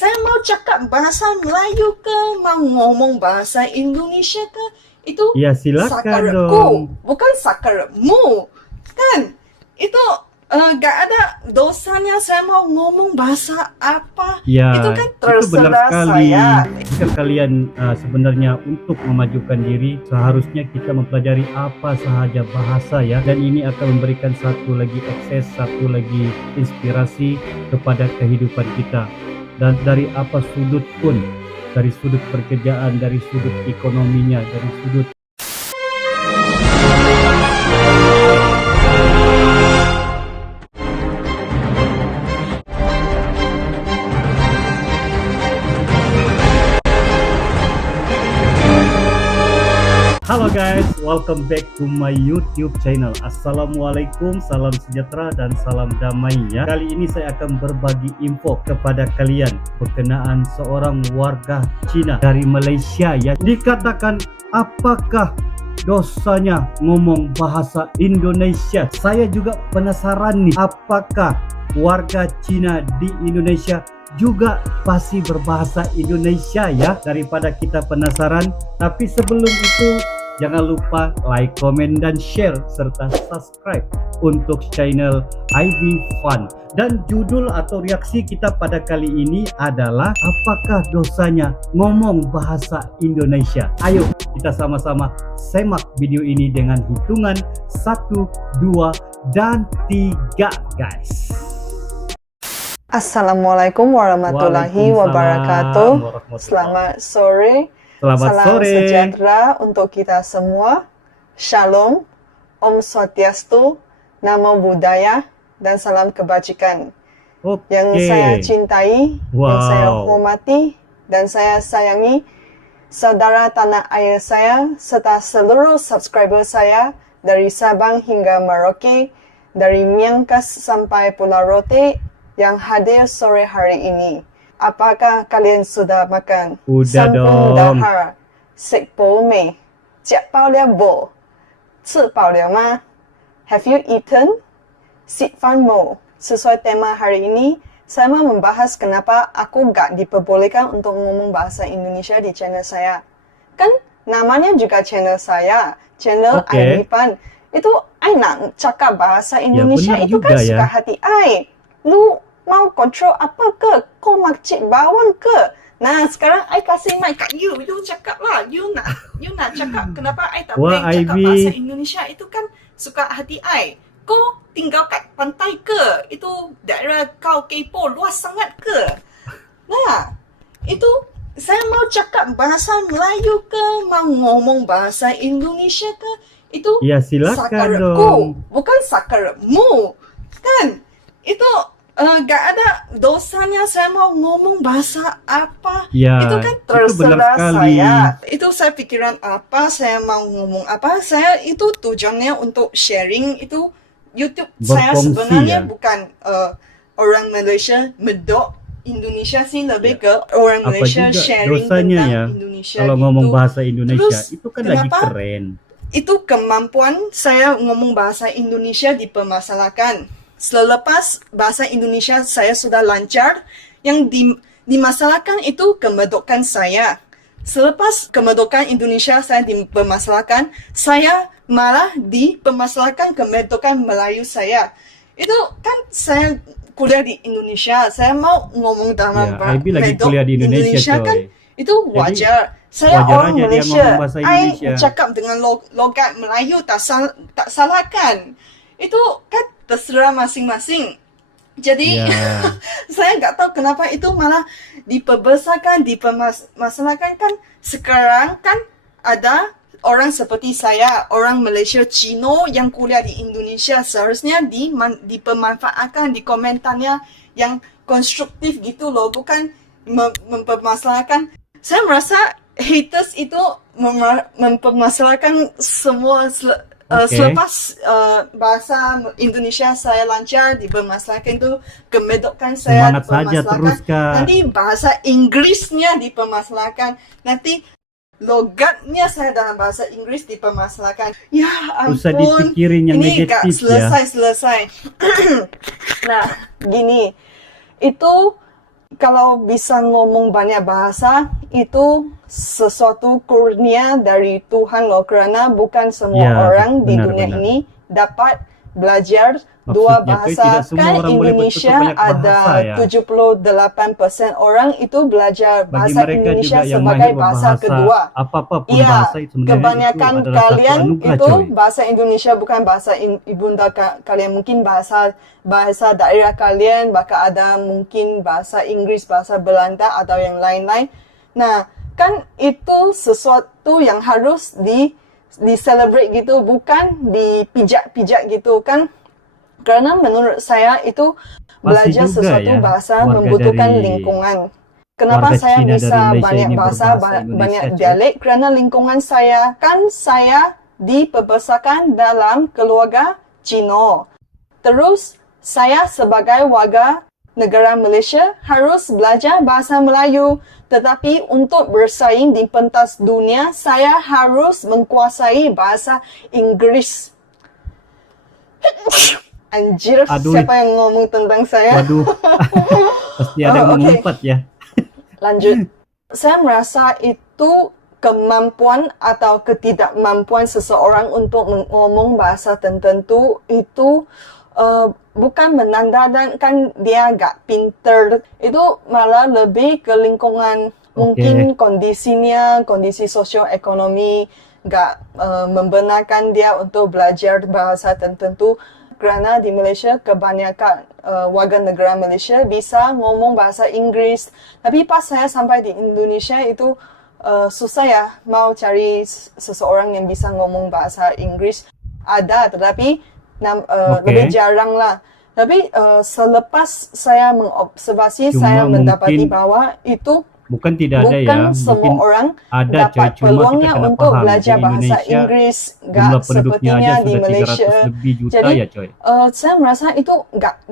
saya mau cakap bahasa Melayu ke, mau ngomong bahasa Indonesia ke, itu Ya silakan sakarku, dong. bukan sakarmu. Kan? Itu gak ada dosanya saya mau ngomong bahasa apa. Itu Ya, kan itu benar terserah sekali. saya. Jika kalian sebenarnya untuk memajukan diri, seharusnya kita mempelajari apa sahaja bahasa ya. Dan ini akan memberikan satu lagi akses, satu lagi inspirasi kepada kehidupan kita. Dan dari apa sudut pun, dari sudut pekerjaan, dari sudut ekonominya, dari sudut Halo guys, welcome back to my YouTube channel. Assalamualaikum, salam sejahtera dan salam damai ya. Kali ini saya akan berbagi info kepada kalian berkenaan seorang warga Cina dari Malaysia ya. Dikatakan apakah dosanya ngomong bahasa Indonesia? Saya juga penasaran nih, apakah warga Cina di Indonesia juga pasti berbahasa Indonesia ya. Daripada kita penasaran, tapi sebelum itu jangan lupa like, komen, dan share serta subscribe untuk channel IB Fun. Dan judul atau reaksi kita pada kali ini adalah apakah dosanya ngomong bahasa Indonesia? Ayo kita sama-sama semak video ini dengan hitungan 1, 2, dan 3 guys. Assalamualaikum warahmatullahi wabarakatuh. Selamat sore. Selamat Salam sore. sejahtera untuk kita semua. Shalom, Om Swastiastu, Namo Buddhaya, dan salam kebajikan. Oke. Yang saya cintai, yang saya hormati, dan saya sayangi saudara tanah air saya, serta seluruh subscriber saya dari Sabang hingga Merauke, dari Miangkas sampai Pulau Rote yang hadir sore hari ini. Apakah kalian sudah makan? Udah dong. Dahar, sek bo mei, jiak bao liao bo, ci bao liao ma? Have you eaten? Sit fan mo. Sesuai tema hari ini, saya mau membahas kenapa aku gak diperbolehkan untuk ngomong bahasa Indonesia di channel saya. Kan namanya juga channel saya, channel IB Fun. Itu I nak cakap bahasa Indonesia ya, itu kan ya. suka hati I. Lu mau kontrol apa ke? Kau makcik bawang ke? Nah, sekarang I kasih mic kat you. You cakap lah. You nak cakap kenapa I tak boleh cakap bahasa Indonesia. Itu kan suka hati I. Kau tinggal kat pantai ke? Itu daerah kau kepo luas sangat ke? Nah, itu saya mau cakap bahasa Melayu ke? Mau ngomong bahasa Indonesia ke? Itu ya silakan sakarku, dong. bukan sakarmu. Kan? Itu gak ada dosanya saya mau ngomong bahasa apa. Ya, itu kan itu terserah benar sekali. saya. Itu saya pikiran apa, saya mau ngomong apa. Saya itu tujuannya untuk sharing. Itu YouTube saya Berfungsi, sebenarnya ya. bukan orang Malaysia medok Indonesia sih, lebih ke orang Apa Malaysia juga sharing dosanya tentang ya Indonesia kalau gitu. ngomong bahasa Indonesia? Terus, Itu kan lagi kenapa? keren. Itu kemampuan saya ngomong bahasa Indonesia dipermasalahkan. Selepas bahasa Indonesia saya sudah lancar, yang dimasalahkan itu kemerdekaan saya. Selepas kemerdekaan Indonesia saya dipermasalahkan, saya malah dipermasalahkan kemerdekaan Melayu saya. Itu kan saya kuliah di Indonesia, saya mau ngomong dalam Ya, IB lagi kuliah di Indonesia, kan coy. itu wajar. Saya wajar orang aja dia Malaysia, ngomong bahasa Indonesia. I cakap dengan logat Melayu tak salah kan. Itu kan terserah masing-masing. Jadi Ya. saya nggak tahu kenapa itu malah diperbesarkan, dipermasalahkan. Kan sekarang kan ada orang seperti saya, orang Malaysia Cino yang kuliah di Indonesia, seharusnya dipermanfaatkan di komentarnya yang konstruktif gitu loh, bukan mempermasalahkan. Saya merasa haters itu mempermasalahkan semua. Selepas bahasa Indonesia saya lancar, dipermasalahkan itu kemerdekaan saya Semangat saja terus, Kak. Nanti bahasa Inggrisnya dipermasalahkan. Nanti logatnya saya dalam bahasa Inggris dipermasalahkan. Ya ampun. Usah dipikirin yang ini negatif, gak selesai. Nah, gini. Itu Kalau bisa ngomong banyak bahasa, itu sesuatu kurnia dari Tuhan loh. Kerana bukan semua Ya, orang di dunia benar-benar. ini dapat belajar dua Maksudnya cuy, tidak bahasa. semua Kan orang boleh bertutur Indonesia banyak bahasa ada ya. 78% orang itu belajar Bagi bahasa mereka Indonesia juga yang sebagai mahir bahasa berbahasa, kedua. apapun bahasa Iya, itu sebenarnya itu kebanyakan adalah satu kalian anugerah itu coy. bahasa Indonesia bukan bahasa ibunda kalian, mungkin bahasa daerah kalian, bahkan ada mungkin bahasa Inggris, bahasa Belanda atau yang lain-lain. Nah, kan itu sesuatu yang harus di celebrate gitu, bukan dipijak-pijak gitu kan. Karena menurut saya itu Pasti belajar juga sesuatu ya bahasa warga membutuhkan dari lingkungan. Kenapa warga saya Cina dari bisa Malaysia banyak ini bahasa, berbahasa Indonesia banyak coy. dialek? Kerana lingkungan saya, kan saya dibesarkan dalam keluarga Cina. Terus saya sebagai warga negara Malaysia harus belajar bahasa Melayu. Tetapi untuk bersaing di pentas dunia, saya harus menguasai bahasa Inggris. Anjir, Aduh, siapa yang ngomong tentang saya? waduh, pasti ada yang Oh, oke. mengumpat ya. Lanjut. Saya merasa itu kemampuan atau ketidakmampuan seseorang untuk ngomong bahasa tertentu itu bukan menandakan dia gak pinter. Itu malah lebih ke lingkungan. Mungkin kondisinya, kondisi sosioekonomi gak membenarkan dia untuk belajar bahasa tertentu. Kerana di Malaysia, kebanyakan warga negara Malaysia bisa ngomong bahasa Inggris. Tapi pas saya sampai di Indonesia itu susah ya mau cari seseorang yang bisa ngomong bahasa Inggris. Ada, tetapi lebih jarang lah. Tapi selepas saya mengobservasi, saya mendapati bahwa itu bukan tidak ada ya, bukan semua mungkin orang ada dapat coy, cuma kita peluangnya kena untuk paham belajar di bahasa Indonesia Inggris, jumlah gak penduduknya sepertinya aja di sudah Malaysia. 300 lebih juta Jadi ya coy. saya merasa itu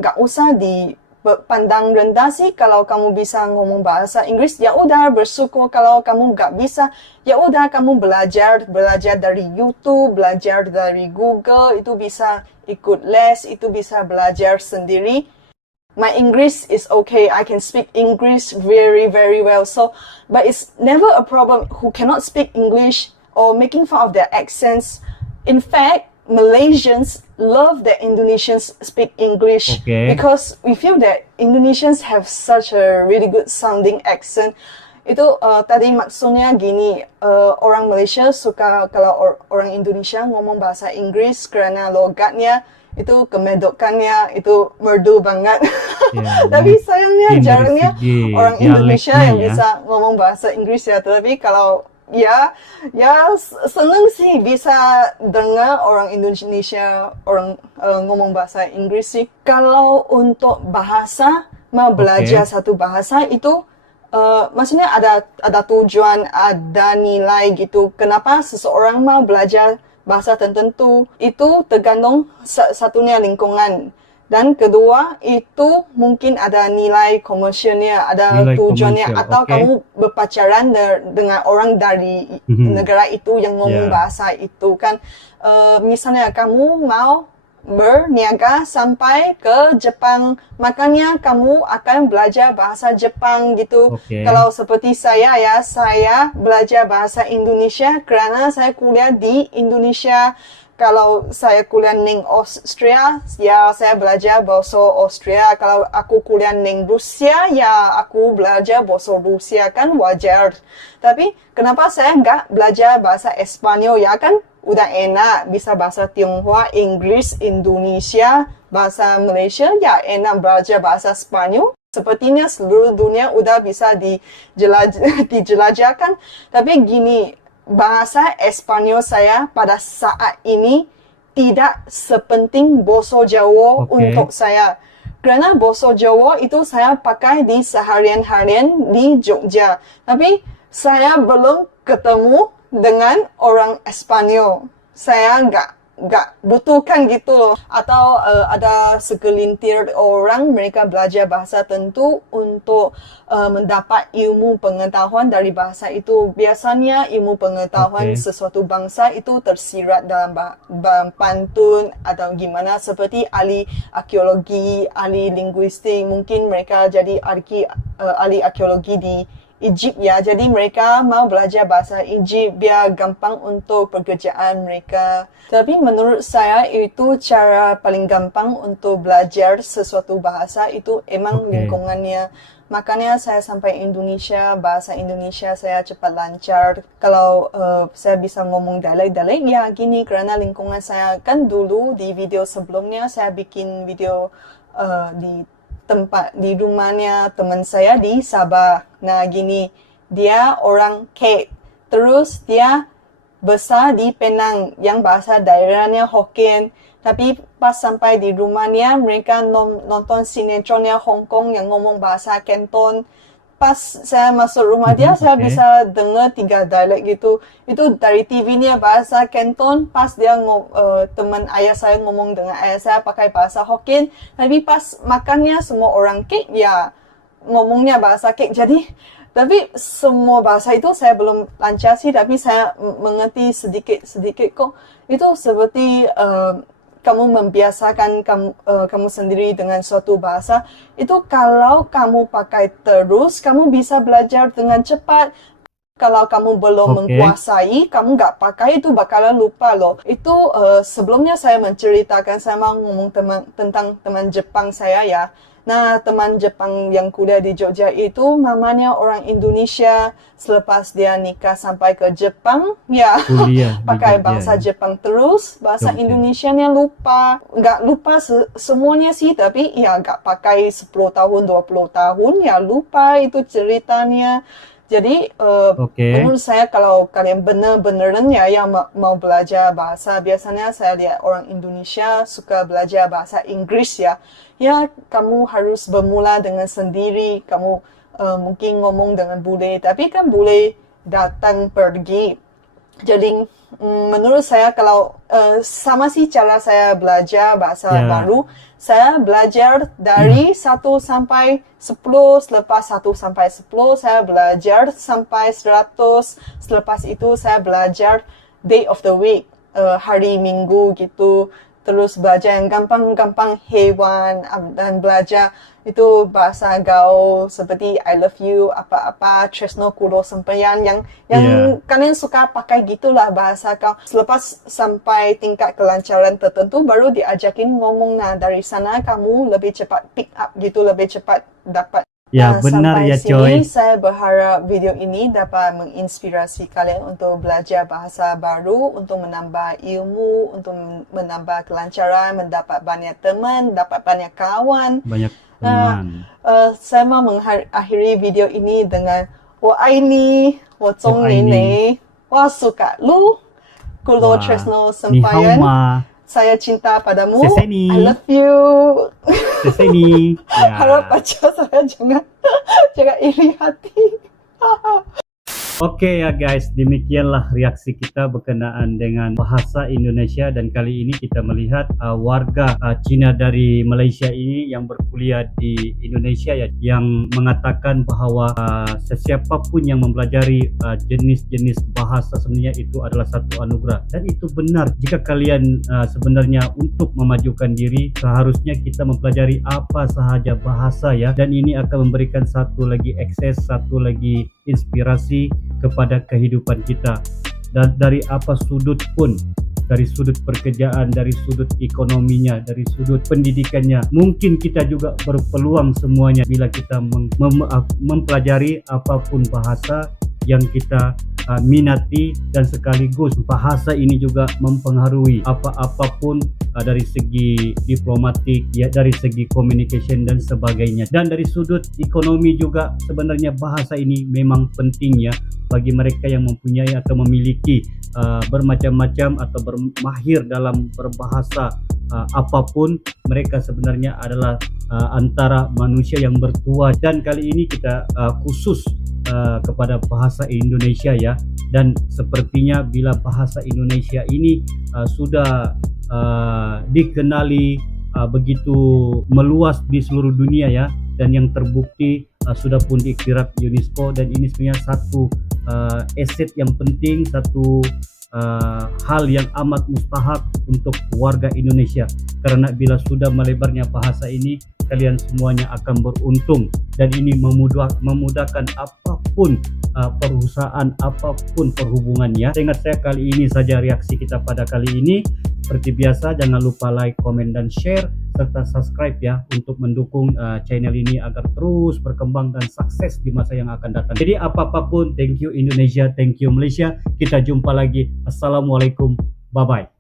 gak usah dipandang rendah sih kalau kamu bisa ngomong bahasa Inggris. Ya udah, bersyukur. Kalau kamu gak bisa, ya udah kamu belajar dari YouTube, belajar dari Google, itu bisa ikut les, itu bisa belajar sendiri. My English is okay. I can speak English very, very well. So, but it's never a problem who cannot speak English or making fun of their accents. In fact, Malaysians love that Indonesians speak English because we feel that Indonesians have such a really good sounding accent. Itu tadi maksudnya gini, orang Malaysia suka kalau orang Indonesia ngomong bahasa Inggris kerana logatnya itu kemedokannya itu merdu banget. Tapi sayangnya jarangnya orang Indonesia yang bisa ngomong bahasa Inggris ya. Tapi kalau ya seneng sih bisa dengar orang Indonesia ngomong bahasa Inggris sih. Kalau untuk bahasa, mau belajar satu bahasa itu maksudnya ada tujuan, ada nilai gitu. Kenapa seseorang mau belajar bahasa tertentu? Itu tergantung satunya lingkungan, dan kedua itu mungkin ada nilai komersialnya, ada nilai tujuannya, atau kamu berpacaran dengan orang dari negara itu yang ngomong bahasa itu kan. Misalnya kamu mau berniaga sampai ke Jepang, makanya kamu akan belajar bahasa Jepang gitu. Kalau seperti saya ya, saya belajar bahasa Indonesia kerana saya kuliah di Indonesia. Kalau saya kuliah di Austria, ya saya belajar bahasa Austria. Kalau aku kuliah di Rusia, ya aku belajar bahasa Rusia, kan wajar. Tapi kenapa saya nggak belajar bahasa Espanyol ya, kan udah enak, bisa bahasa Tionghoa, Inggris, Indonesia, bahasa Malaysia, ya enak belajar bahasa Spanyol. Sepertinya seluruh dunia udah bisa dijelajahkan. Tapi gini, bahasa Espanyol saya pada saat ini tidak sepenting bahasa Jawa untuk saya. Kerana bahasa Jawa itu saya pakai di seharian-harian di Jogja. Tapi saya belum ketemu dengan orang Espanyol. Saya nggak butuhkan gitu loh. Atau ada segelintir orang mereka belajar bahasa tentu untuk mendapat ilmu pengetahuan dari bahasa itu. Biasanya ilmu pengetahuan sesuatu bangsa itu tersirat dalam pantun atau gimana, seperti ahli arkeologi, ahli linguistik, mungkin mereka jadi ahli arkeologi di Egypt ya, jadi mereka mau belajar bahasa Egypt biar gampang untuk pekerjaan mereka. Tapi menurut saya itu cara paling gampang untuk belajar sesuatu bahasa itu emang lingkungannya. Makanya saya sampai Indonesia, bahasa Indonesia saya cepat lancar. Kalau saya bisa ngomong dialek ya gini, karena lingkungan saya kan dulu di video sebelumnya saya bikin video di rumahnya teman saya di Sabah. Nah gini, dia orang Kek, terus dia besar di Penang yang bahasa daerahnya Hokkien. Tapi pas sampai di rumahnya mereka nonton sinetronnya Hong Kong yang ngomong bahasa Canton. Pas saya masuk rumah dia, saya bisa dengar 3 dialek gitu. Itu dari TV-nya bahasa Canton, pas dia teman ayah saya ngomong dengan ayah saya pakai bahasa Hokkien. Tapi pas makannya semua orang Kek ya ngomongnya bahasa Kek. Jadi, tapi semua bahasa itu saya belum lancar sih, tapi saya mengerti sedikit kok. Itu seperti kamu membiasakan kamu sendiri dengan suatu bahasa, itu kalau kamu pakai terus, kamu bisa belajar dengan cepat. Kalau kamu belum menguasai, kamu nggak pakai, itu bakalan lupa loh. Itu sebelumnya saya menceritakan, saya mau ngomong tentang teman Jepang saya ya. Nah, teman Jepang yang kuliah di Jogja itu mamanya orang Indonesia. Selepas dia nikah sampai ke Jepang, ya pakai bahasa Jepang terus, bahasa Indonesianya lupa. Nggak lupa semuanya sih, tapi ya nggak pakai 10 tahun, 20 tahun, ya lupa itu ceritanya. Jadi, menurut saya kalau kalian bener-beneran ya yang mau belajar bahasa, biasanya saya lihat orang Indonesia suka belajar bahasa Inggris ya. Ya, kamu harus bermula dengan sendiri, kamu mungkin ngomong dengan bule, tapi kan bule datang pergi. Jadi, menurut saya kalau sama sih cara saya belajar bahasa baru, saya belajar dari 1 sampai 10, selepas 1 sampai 10 saya belajar sampai 100, selepas itu saya belajar day of the week, hari Minggu gitu. Terus belajar yang gampang-gampang hewan, dan belajar itu bahasa gaul seperti I love you, apa-apa, tresno kulo sempeyan, yang kalian suka pakai gitulah bahasa kau. Selepas sampai tingkat kelancaran tertentu baru diajakin ngomong. Nah dari sana kamu lebih cepat pick up gitu, lebih cepat dapat. Ya, benar sampai ya sini, Coy. saya berharap video ini dapat menginspirasi kalian untuk belajar bahasa baru, untuk menambah ilmu, untuk menambah kelancaran, mendapat banyak teman, dapat banyak kawan. Banyak teman. Saya mau mengakhiri video ini dengan 我爱你，我中意你，我suka lu, kulo tresno sempayan. Saya cinta padamu. Seseni. I love you. Seseni. Ya. Harap pacar saya jangan iri hati. Oke ya guys, demikianlah reaksi kita berkenaan dengan bahasa Indonesia, dan kali ini kita melihat warga Cina dari Malaysia ini yang berkuliah di Indonesia ya, yang mengatakan bahwa sesiapapun yang mempelajari jenis-jenis bahasa sebenarnya itu adalah satu anugerah, dan itu benar. Jika kalian sebenarnya untuk memajukan diri seharusnya kita mempelajari apa sahaja bahasa ya, dan ini akan memberikan satu lagi akses, satu lagi inspirasi kepada kehidupan kita, dan dari apa sudut pun, dari sudut pekerjaan, dari sudut ekonominya, dari sudut pendidikannya, mungkin kita juga berpeluang semuanya bila kita mempelajari apapun bahasa yang kita minati, dan sekaligus bahasa ini juga mempengaruhi apapun dari segi diplomatik ya, dari segi communication dan sebagainya. Dan dari sudut ekonomi juga sebenarnya bahasa ini memang penting ya bagi mereka yang mempunyai atau memiliki bermacam-macam atau bermahir dalam berbahasa apapun. Mereka sebenarnya adalah antara manusia yang bertuah, dan kali ini kita khusus kepada bahasa Indonesia ya, dan sepertinya bila bahasa Indonesia ini sudah dikenali begitu meluas di seluruh dunia ya, dan yang terbukti sudah pun diiktiraf UNESCO, dan ini sebenarnya satu aset yang penting, satu hal yang amat mustahak untuk warga Indonesia, karena bila sudah melebarnya bahasa ini, kalian semuanya akan beruntung, dan ini memudahkan apapun perusahaan, apapun perhubungannya. Seingat saya kali ini saja reaksi kita pada kali ini. Seperti biasa, jangan lupa like, komen, dan share, serta subscribe ya, untuk mendukung channel ini agar terus berkembang dan sukses di masa yang akan datang. Jadi apapun, thank you Indonesia, thank you Malaysia. Kita jumpa lagi. Assalamualaikum, bye bye.